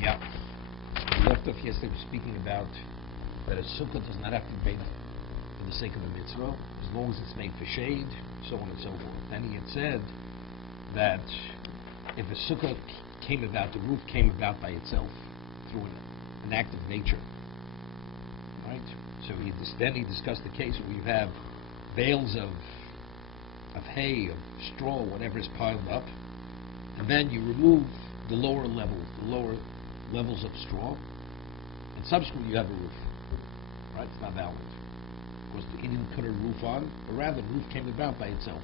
Yeah. We left off yesterday speaking about that a sukkah does not have to be made for the sake of a mitzvah, as long as it's made for shade, so on and so forth. Then he had said that if a sukkah came about, the roof came about by itself through an act of nature, right? So then he discussed the case where you have bales of hay, of straw, whatever is piled up, and then you remove the lower levels of straw, and subsequently you have a roof, right? It's not valid because he didn't put a roof on, but rather the roof came about by itself.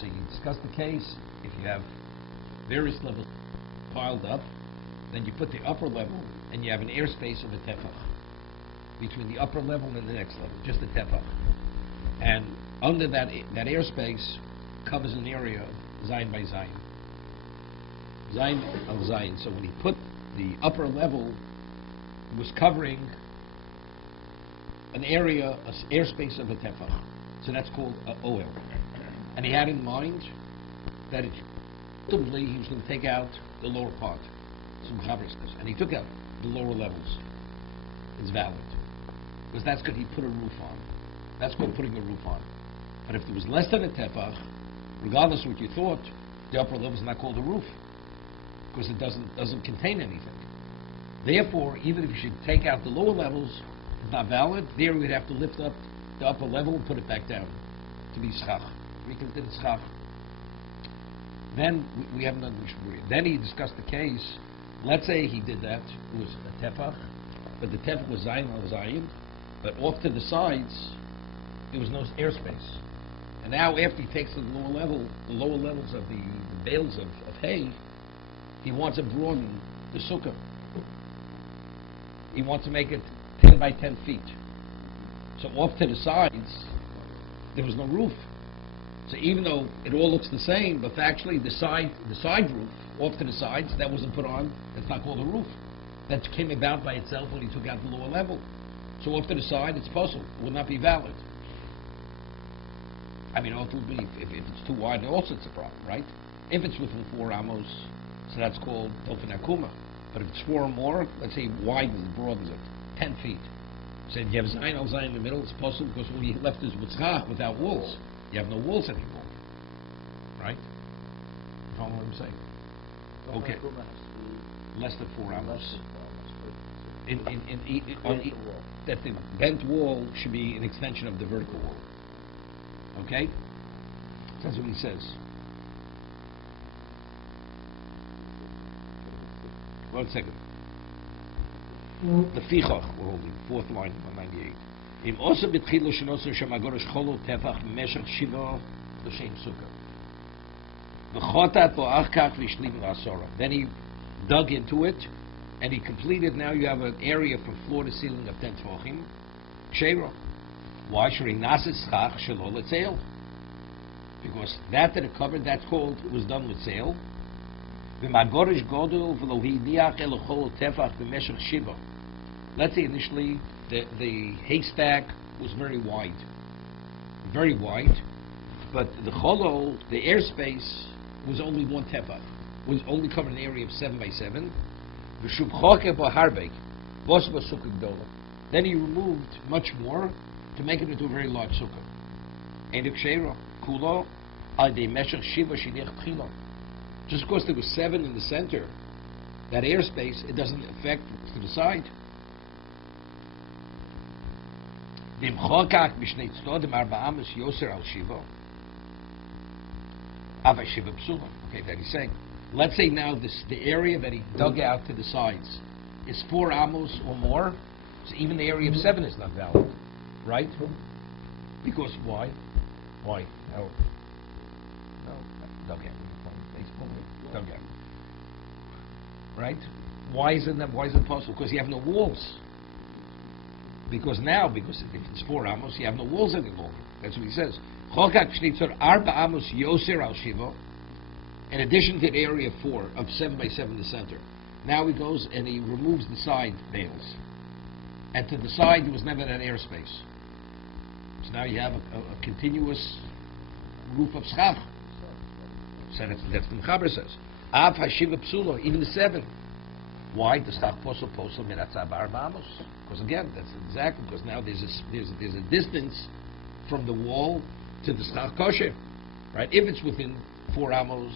So you discuss the case. If you have various levels piled up, then you put the upper level, and you have an airspace of a tefach between the upper level and the next level, just a tefach. And under that airspace covers an area of zayin by zayin. Zayin al zayin. So when he put the upper level, it was covering an area, an airspace of a tefach. So that's called oil. And he had in mind that ultimately he was going to take out the lower part, and he took out the lower levels. It's valid because that's good. He put a roof on. That's called putting a roof on. But if there was less than a tefach, regardless of what you thought, the upper level is not called a roof because it doesn't contain anything. Therefore, even if you should take out the lower levels, it's not valid. There we'd have to lift up the upper level and put it back down to be schach. We consider schach. Then we have another Mishna Berura. Then he discussed the case. Let's say he did that. It was a tefach, but the tefach was zayin al zayin, but off to the sides there was no airspace. And now after he takes the lower levels of the bales of hay, he wants to broaden the sukkah. He wants to make it 10 by 10 feet. So off to the sides, there was no roof. So even though it all looks the same, but actually the side roof, off to the sides, that wasn't put on, that's not called a roof. That came about by itself when he took out the lower level. So off to the side, it's possible. It will not be valid. I mean, it would be, if it's too wide, also it's a problem, right? If it's within 4 amos, so that's called tofen akuma. But if it's 4 or more, let's say widens it, broadens it, 10 feet. So if you have zayin al zayin in the middle, it's possible because what you left is mitzvah without walls. You have no walls anymore, right? You follow what I'm saying? Okay. Less than 4 amos. That the bent wall should be an extension of the vertical wall. Okay? That's what he says. One second. The fichach we're holding, 4th line, 198. Im also betchilo shenosu shemagorish cholo tefach meshach shiva l'shem sukkah. V'chotat lo achkach v'ishlim l'asora. Then he dug into it, and he completed. Now you have an area from floor to ceiling of 10 tefachim. Ksheira. Why should he nasis chach shelo l'tzeil? Because that it covered, that's called, was done with sail. V'magorish godol v'lo hiniach el cholo tefach v'meshach shiva. Let's say initially the haystack was very wide, but the cholo, the airspace, was only 1 tefach, was only covered an area of 7 by 7. Then he removed much more to make it into a very large sukkah. Just because there was 7 in the center, that airspace, it doesn't affect to the side. Okay, that he's saying. Let's say now the area that he dug out to the sides is 4 amos or more, so even the area of 7 is not valid, right? Because why? Why? No, dug out. Dug out. Right? Why is it possible? Because you have no walls. Because if it's 4 amos, you have no walls any longer. That's what he says. In addition to the area of 7 by 7 in the center. Now he goes and he removes the side bales. And to the side, there was never that airspace. So now you have a continuous roof of schach. So that's the Mechaber says. Av hashiva psula, even the 7. Why? The schach posel posel miratzah ba'arbamos. Because again, that's exactly because now there's a distance from the wall to the schach kosher, right? If it's within 4 amos,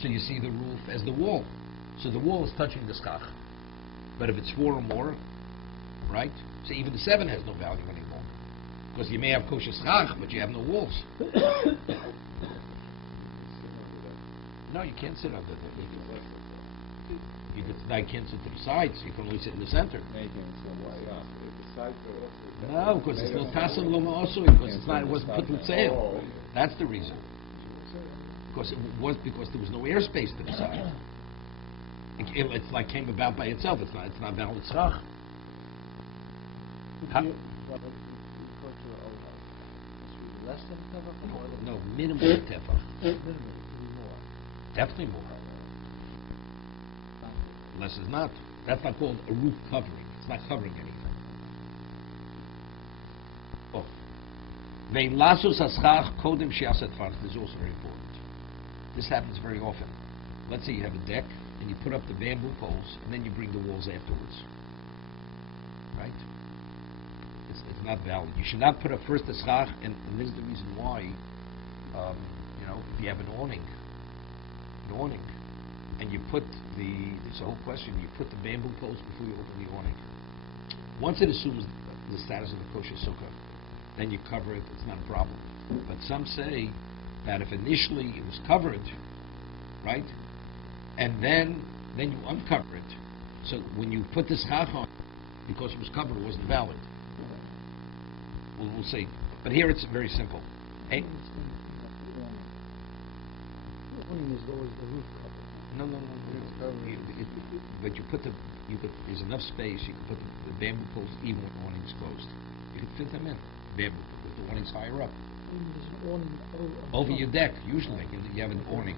so you see the roof as the wall, so the wall is touching the schach. But if it's 4 or more, right? So even the 7 has no value anymore, because you may have kosher schach, but you have no walls. No, you can't sit under there. I can't sit to the sides. You can only sit in the center. No, because it's no tassim loma also, because it wasn't put in sale. That's the reason. Because there was no airspace to the side. It's like came about by itself. It's not valid schach. No, minimum tefach. Definitely more. Less is not. That's not called a roof covering. It's not covering anything. Oh. Ve'lasus haschach kodem she'aset farz. This is also very important. This happens very often. Let's say you have a deck, and you put up the bamboo poles, and then you bring the walls afterwards. Right? It's not valid. You should not put up first the schach, and this is the reason why, if you have an awning, and you put it's a whole question, you put the bamboo poles before you open the awning. Once it assumes the status of the kosher sukkah, then you cover it, it's not a problem. But some say that if initially it was covered, right, and then you uncover it, so when you put the schach on, because it was covered, it wasn't valid. We'll see. But here it's very simple. Hey. No. But there's enough space. You can put the bamboo poles even when the awning's closed. You can fit them in bamboo if the awning's higher up. Over your deck, usually you have an awning.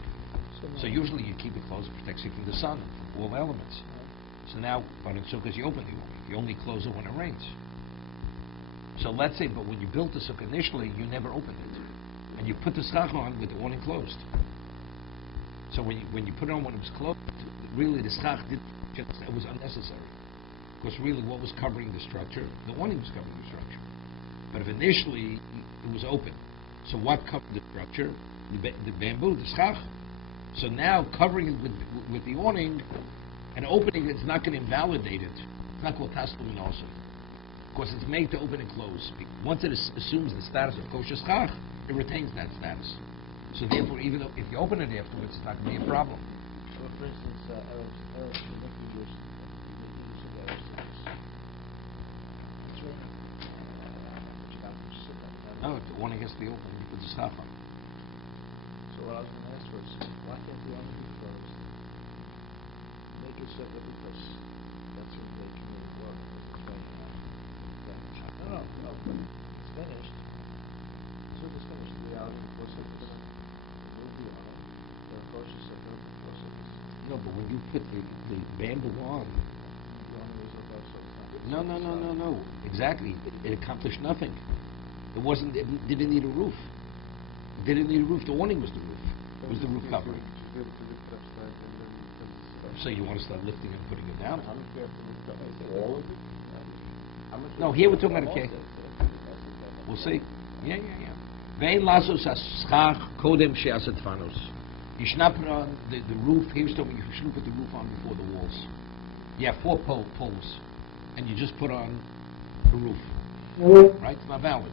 So usually you keep it closed, it protects you from the sun, from all elements. So now, but in sukkahs you open the awning. You only close it when it rains. So let's say, but when you built the sukkah initially, you never opened it, and you put the schach on with the awning closed. So when you put it on when it was closed, really the schach it was unnecessary, because really what was covering the structure? The awning was covering the structure. But if initially it was open, so what covered the structure? The bamboo, the schach. So now covering it with the awning and opening it's not going to invalidate it. It's not called taslim also, because it's made to open and close. Once it assumes the status of kosher schach, it retains that status. So therefore, even though if you open it afterwards, it's not going to be a problem. So, for instance, Arabs use it's raining. But you have to sit there. No, the awning has to be open when you put the schach on. So what I was going to ask was, why can't the awning be closed? Make it so that because that's when they can really work. It's raining out. No. It's finished. So it's finished. The reality of course it's No, but when you put the bamboo on, no. Exactly, it accomplished nothing. It didn't need a roof. It didn't need a roof. The awning was the roof. It was the roof covering. So you want to start lifting and putting it down? No, here we're talking about a case. We'll see. Yeah. Vein lasos haschach kodem she'aset fanos. You should not put on the roof. He was talking. You shouldn't put the roof on before the walls. You have 4 poles, and you just put on the roof. Right? It's not valid.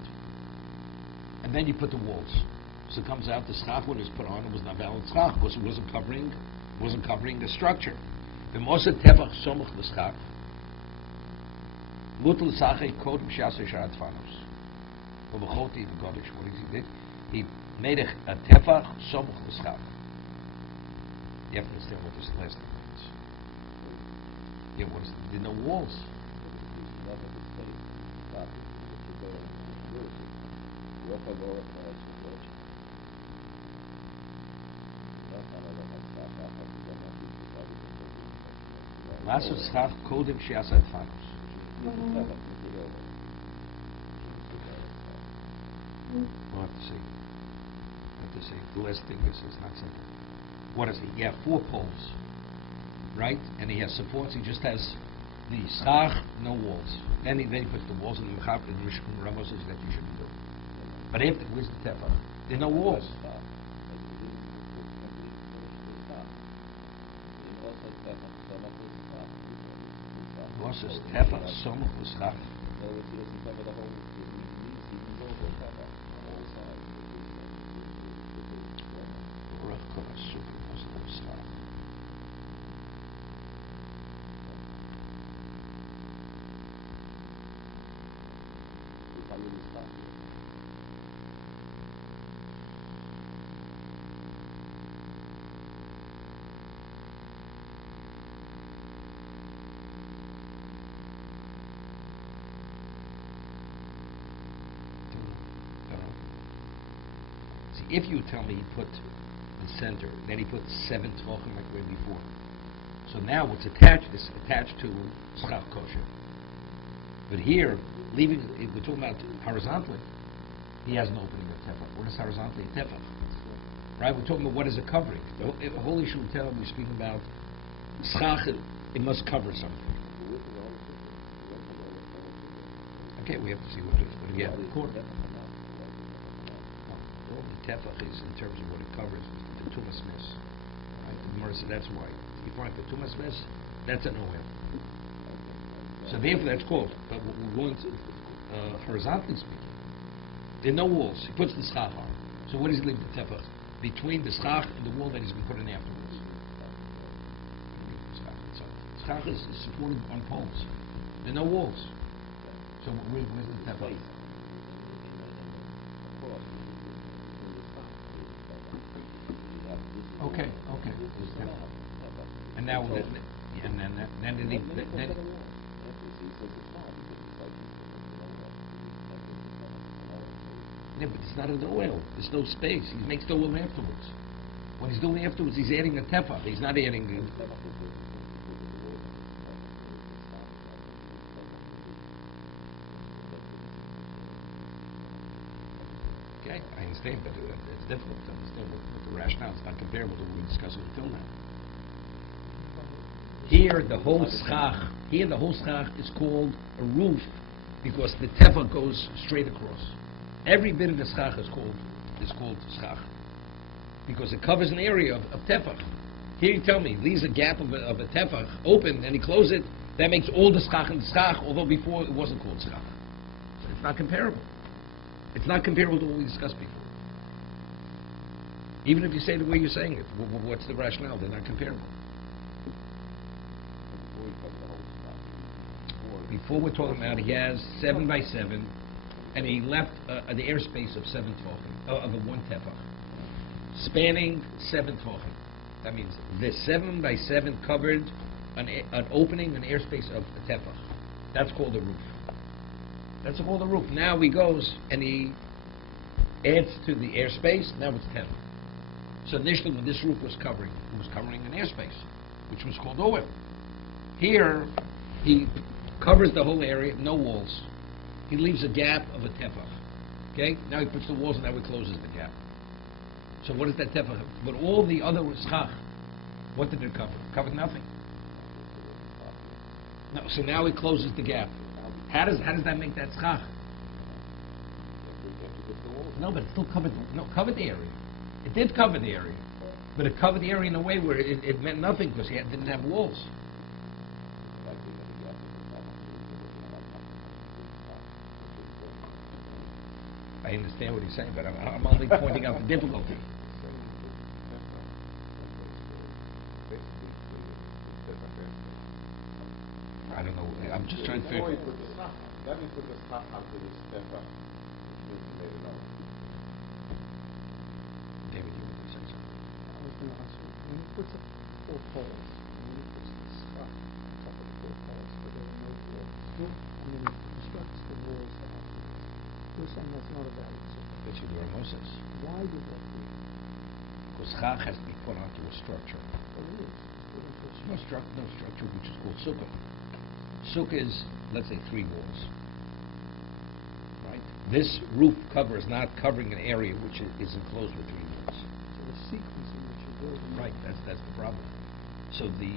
And then you put the walls. So it comes out the schach when it was put on, it was not valid schach because it wasn't covering the structure. The moset tefach somuch l'schach mutal sachei kodem she'aseh sharat fanos. Ubechoti v'godesh. What he did? He made a tefach somuch l'schach. You have to understand what this last thing means. Yeah, what is it? There are no walls. Lasso schach kodem she'aseh fanos. We'll have to see. The last thing is not simple. What is it? You have 4 poles. right? And he has supports. He just has the schach, no walls. Then he puts the walls, and the Mishna Berura says that you shouldn't do. But after, where's the tefach? There are no walls. What says tefach? Somach l'schach. If you tell me he put the center, then he put 7 tefachim like we had before. So now what's attached is attached to schach kosher. But here, leaving, if we're talking about horizontally, he has an opening of tefach. What is horizontally a tefach? Right? We're talking about what is a covering. The whole issue of tefach, we're speaking about schach, it must cover something. Okay, we have to see what it is. But again, all the tefach is in terms of what it covers, the tumas mes. Right? The Gemara said that's why. If you find the tumas mes, that's an oil. So therefore that's called. But what we want, horizontally speaking, there are no walls. He puts the schach on. So what does he leave the tefach? Between the schach and the wall that he's going to put in afterwards. Schach is supported on poles. There are no walls. So where's the tefach? Okay. And now, then yeah, but it's not an oil. There's no space. He makes the oil afterwards. What he's doing afterwards, he's adding a tefach. He's not adding. Okay, I understand, but it's difficult to understand what the rationale is. Not comparable to what we discussed until now. Here, the whole schach is called a roof because the tefach goes straight across. Every bit of the schach is called schach because it covers an area of tefach. Here you tell me, leaves a gap of a tefach open and he closes it. That makes all the schach and schach, although before it wasn't called schach. So it's not comparable. It's not comparable to what we discussed before. Even if you say the way you're saying it, what's the rationale? They're not comparable. Before we're talking about he has 7 by 7, and he left the airspace of 7 tefachim, of a 1 tefach, spanning 7 tefachim. That means the 7 by 7 covered an opening, an airspace of a tefach. That's called a roof. That's called a roof. Now he goes and he adds to the airspace. Now it's 10. So initially, when this roof was covering, it was covering an airspace, which was called oil. Here, he covers the whole area, no walls. He leaves a gap of a tefach. Okay? Now he puts the walls and now he closes the gap. So what is that tefach? But all the other schach, what did it cover? It covered nothing. No, so now he closes the gap. How does that make that schach? No, but it still covered the area. It did cover the area. But it covered the area in a way where it meant nothing because it didn't have walls. I understand what he's saying, but I'm only pointing out the difficulty. I don't know. I'm just trying to figure. Let me put the schach onto this tefach, which means he made it out. David, you want to say something? I was going to ask you, when he puts up 4 poles, and he puts the schach on top of the 4 poles, but there are no walls, and then he constructs the walls afterwards. You're saying that's not a valid system. That's what the Ramo says. Why did that do? Because schach has to be put onto a structure. Well, it is. It's put into a structure. No structure, which is called sukkah. Sukkah is, let's say, 3 walls. Right? This roof cover is not covering an area which is enclosed with 3 walls. So the sequence in which you're building. Right, that's the problem. So the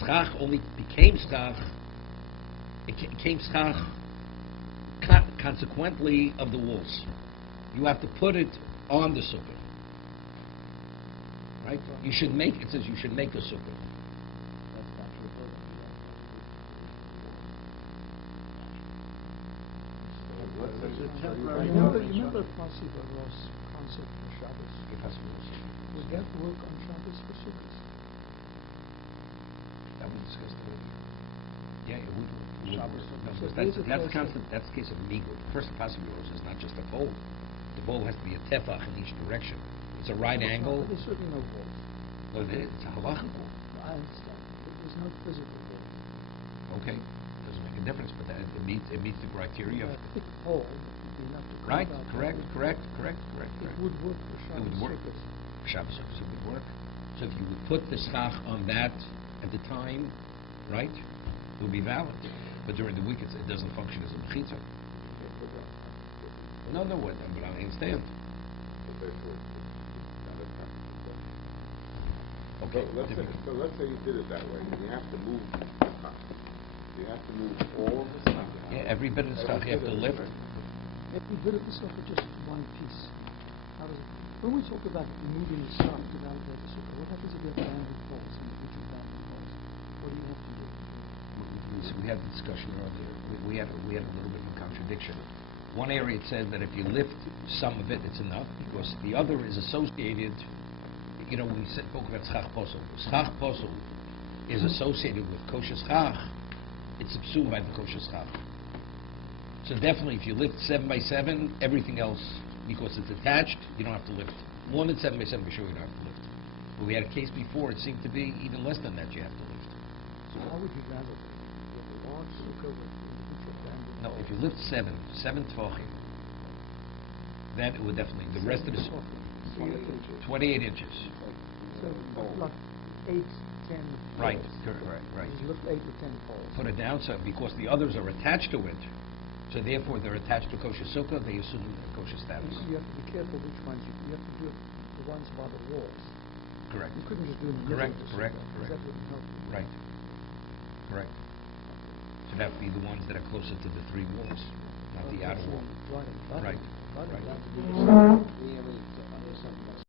schach only became schach. It became schach consequently of the walls. You have to put it on the sukkah. Right? You should make, it says you should make a sukkah. That's not your building. Remember Masi Barros' concept for Shabbos? Would that work on Shabbos for Sukkot? That we discussed earlier. Yeah, it would. Shabbos. No, So because there's a that's question. constant. That's the case of Migul. The first possible rose is not just a bowl. The bowl has to be a tefach in each direction. It's a right angle. But there's certainly no walls. No, it's a halachic wall. I understand. But there's no physical wall. Okay, doesn't make a difference, but that it meets the criteria. A of thick pole would be enough to right. carve out Correct. that. Correct. It would work for It Shabbos would work. Sukkot. Shabbos Sukkos, it would work. So if you would put the schach on that at the time, right, it would be valid. But during the week, it doesn't function as a mechitza. No, what? But I understand. Okay. So let's say you did it that way. You have to move. You have to move all the stuff. Yeah, every bit of the schach you have to lift. Every bit of the stuff is just one piece. How does it? When we talk about moving the stuff to validate the sukkah, what happens if you have bamboo poles, individual bamboo poles? What do you have to do? We had the discussion earlier. We had a little bit of a contradiction. One area it says that if you lift some of it, it's enough, because the other is associated. You know, we spoke about schach posel. Schach posel is associated with kosher schach. It's subsumed by the kosher schach. So definitely, if you lift 7 by 7, everything else, because it's attached, you don't have to lift. More than 7 by 7, for sure, you don't have to lift. But we had a case before; it seemed to be even less than that. You have to lift. So how would you validate a large sukkah with individual bamboo No, poles? if you lift 7 tefachim, then it would definitely. The rest of the 28 inches. So like 8, 10 Right, poles. right. You lift 8 or 10 poles. Put it down, so because the others are attached to it, so therefore they're attached to kosher sukkah, they assume kosher status. You have to be careful which ones you have to do the ones by the walls. Correct. You couldn't just do them in the middle of the Correct. sukkah, because that wouldn't help you. Right. Correct. So that would be the ones that are closer to the 3 walls, not the outer wall. Right. Right. Right. Right. Right. We have something else.